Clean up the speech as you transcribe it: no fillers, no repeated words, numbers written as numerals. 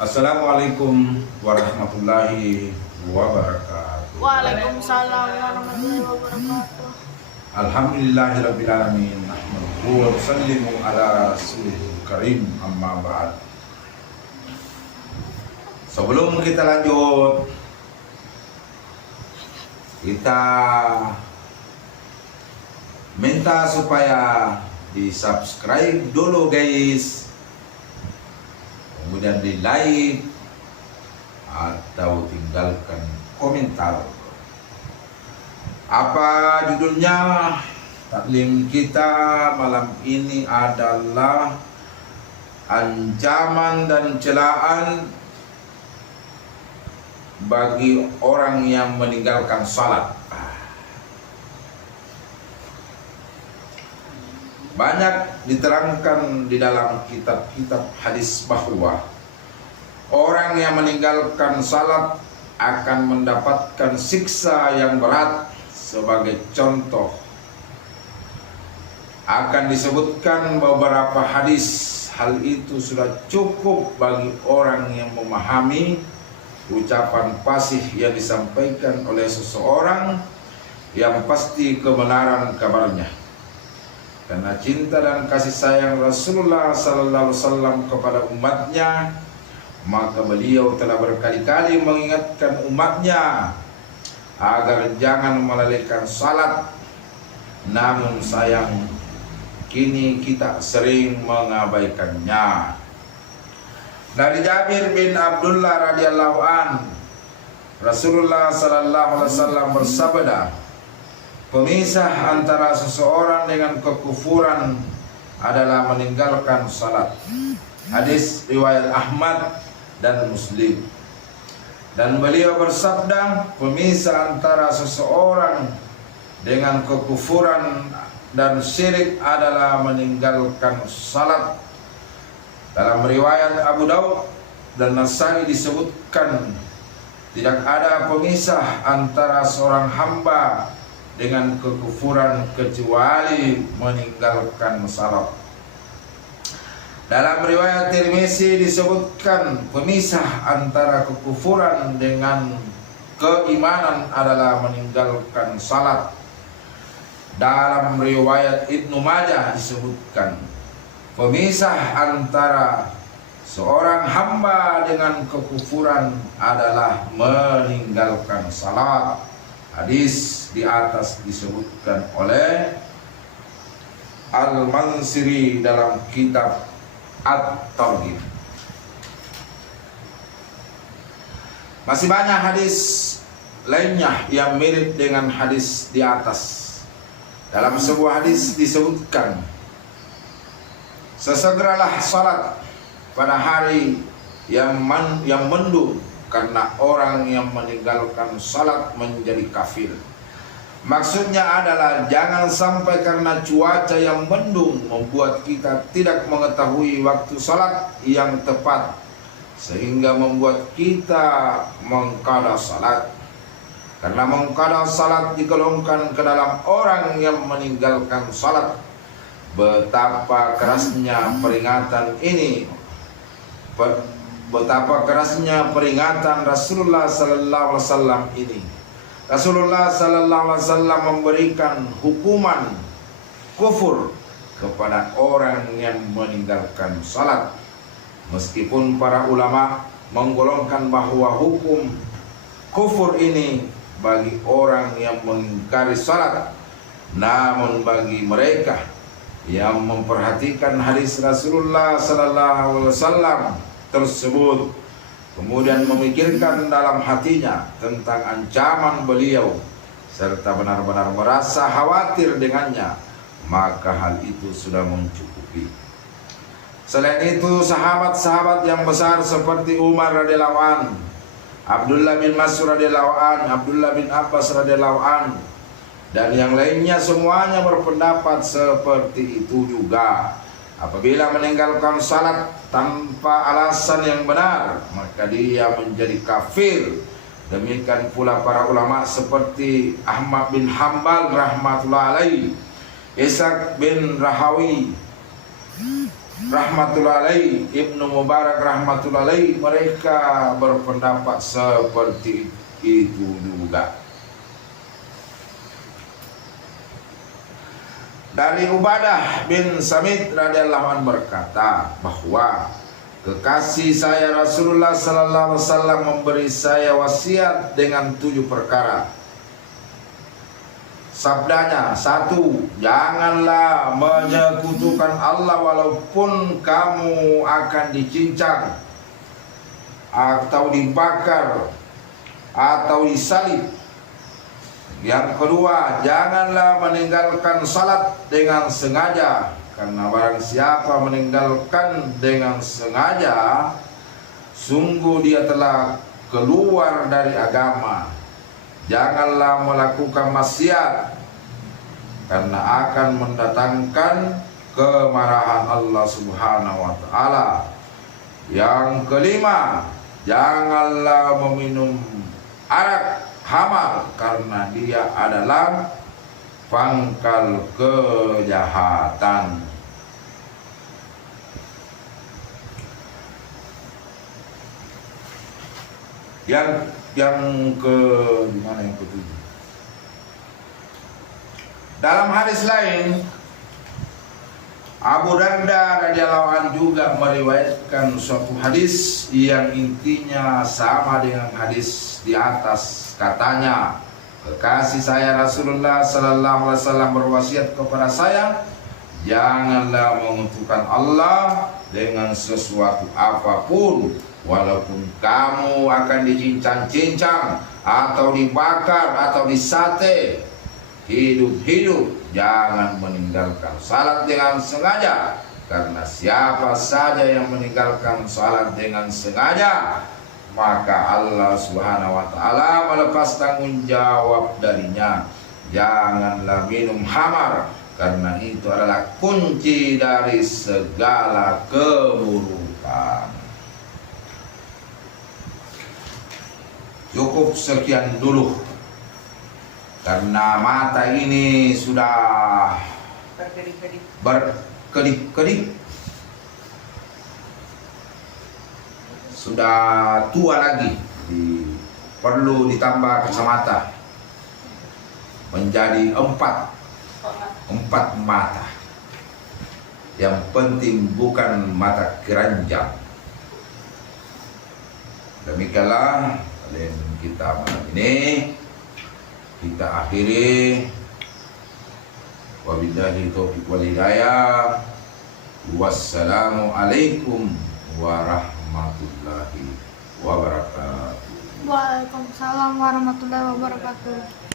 Assalamualaikum warahmatullahi wabarakatuh. Waalaikumsalam warahmatullahi wabarakatuh. Alhamdulillahirabbil alamin. Nahmaduhu wa nusallimu ala rasulil karim, amma ba'd. Sebelum kita lanjut, kita minta supaya di-subscribe dulu guys, kemudian di like atau tinggalkan komentar. Apa judulnya? Taklim kita malam ini adalah ancaman dan celaan bagi orang yang meninggalkan salat. Banyak diterangkan di dalam kitab-kitab hadis bahwa orang yang meninggalkan salat akan mendapatkan siksa yang berat. Sebagai contoh, akan disebutkan beberapa hadis. Hal itu sudah cukup bagi orang yang memahami ucapan fasih yang disampaikan oleh seseorang yang pasti kebenaran kabarnya. Karena cinta dan kasih sayang Rasulullah sallallahu alaihi wasallam kepada umatnya, maka beliau telah berkali-kali mengingatkan umatnya agar jangan melalaikan salat. Namun sayang, kini kita sering mengabaikannya. Dari Jabir bin Abdullah radhiyallahu an, Rasulullah sallallahu alaihi wasallam bersabda, pemisah antara seseorang dengan kekufuran adalah meninggalkan salat. Hadis riwayat Ahmad dan Muslim. Dan beliau bersabda, pemisah antara seseorang dengan kekufuran dan syirik adalah meninggalkan salat. Dalam riwayat Abu Daud dan Nasai disebutkan, tidak ada pemisah antara seorang hamba dengan kekufuran kecuali meninggalkan salat. Dalam riwayat Tirmizi disebutkan, pemisah antara kekufuran dengan keimanan adalah meninggalkan salat. Dalam riwayat Ibnu Majah disebutkan, pemisah antara seorang hamba dengan kekufuran adalah meninggalkan salat. Hadis di atas disebutkan oleh Al-Mansiri dalam kitab At-Targhib. Masih banyak hadis lainnya yang mirip dengan hadis di atas. Dalam sebuah hadis disebutkan, sesegeralah salat pada hari yang mendung, karena orang yang meninggalkan salat menjadi kafir. Maksudnya adalah jangan sampai karena cuaca yang mendung membuat kita tidak mengetahui waktu salat yang tepat, sehingga membuat kita mengqada salat. Karena mengqada salat digolongkan ke dalam orang yang meninggalkan salat. Betapa kerasnya peringatan ini, betapa kerasnya peringatan Rasulullah sallallahu alaihi wasallam ini. Rasulullah sallallahu alaihi wasallam memberikan hukuman kufur kepada orang yang meninggalkan salat. Meskipun para ulama menggolongkan bahwa hukum kufur ini bagi orang yang mengingkari salat, namun bagi mereka yang memperhatikan hadis Rasulullah sallallahu alaihi wasallam tersebut, kemudian memikirkan dalam hatinya tentang ancaman beliau, serta benar-benar merasa khawatir dengannya, maka hal itu sudah mencukupi. Selain itu, sahabat-sahabat yang besar seperti Umar radhiyallahu an, Abdullah bin Mas'ud radhiyallahu an, Abdullah bin Abbas radhiyallahu an, dan yang lainnya semuanya berpendapat seperti itu juga. Apabila meninggalkan salat tanpa alasan yang benar, maka dia menjadi kafir. Demikian pula para ulama seperti Ahmad bin Hanbal rahmatullah alaihi, Ishaq bin Rahawi, rahmatullah alaih, Ibnu Mubarak rahmatullah alaih, mereka berpendapat seperti itu juga. Dari Ubadah bin Samit radhiyallahu anhu berkata bahwa kekasih saya Rasulullah sallallahu alaihi wasallam memberi saya wasiat dengan 7 perkara. Sabdanya, 1, janganlah menyekutukan Allah walaupun kamu akan dicincang atau dibakar atau disalib. Yang kedua, janganlah meninggalkan salat dengan sengaja, karena barang siapa meninggalkan dengan sengaja, sungguh dia telah keluar dari agama. Janganlah melakukan maksiat, karena akan mendatangkan kemarahan Allah Subhanahu wa taala. Yang kelima, janganlah meminum arak hamar, karena dia adalah pangkal kejahatan. Yang ketujuh. Dalam hadis lain, Abu Darda radhiyallahu anhu juga meriwayatkan suatu hadis yang intinya sama dengan hadis di atas. Katanya, kekasih saya Rasulullah sallallahu alaihi wasallam berwasiat kepada saya, janganlah mengutukan Allah dengan sesuatu apapun, walaupun kamu akan dicincang-cincang atau dibakar atau disate hidup-hidup. Jangan meninggalkan salat dengan sengaja, karena siapa saja yang meninggalkan salat dengan sengaja, maka Allah Subhanahu wa taala melepas tanggung jawab darinya. Janganlah minum khamar, karena itu adalah kunci dari segala keburukan. Cukup sekian dulu, karena mata ini sudah berkedip-kedip, sudah tua lagi, perlu ditambah kacamata menjadi 4 mata. Yang penting bukan mata keranjang. Demikianlah kalian kita malam ini kita akhiri. Wabillahi taufiq wal hidayah. Wassalamualaikum warahmatullahi wabarakatuh. Waalaikumsalam warahmatullahi wabarakatuh.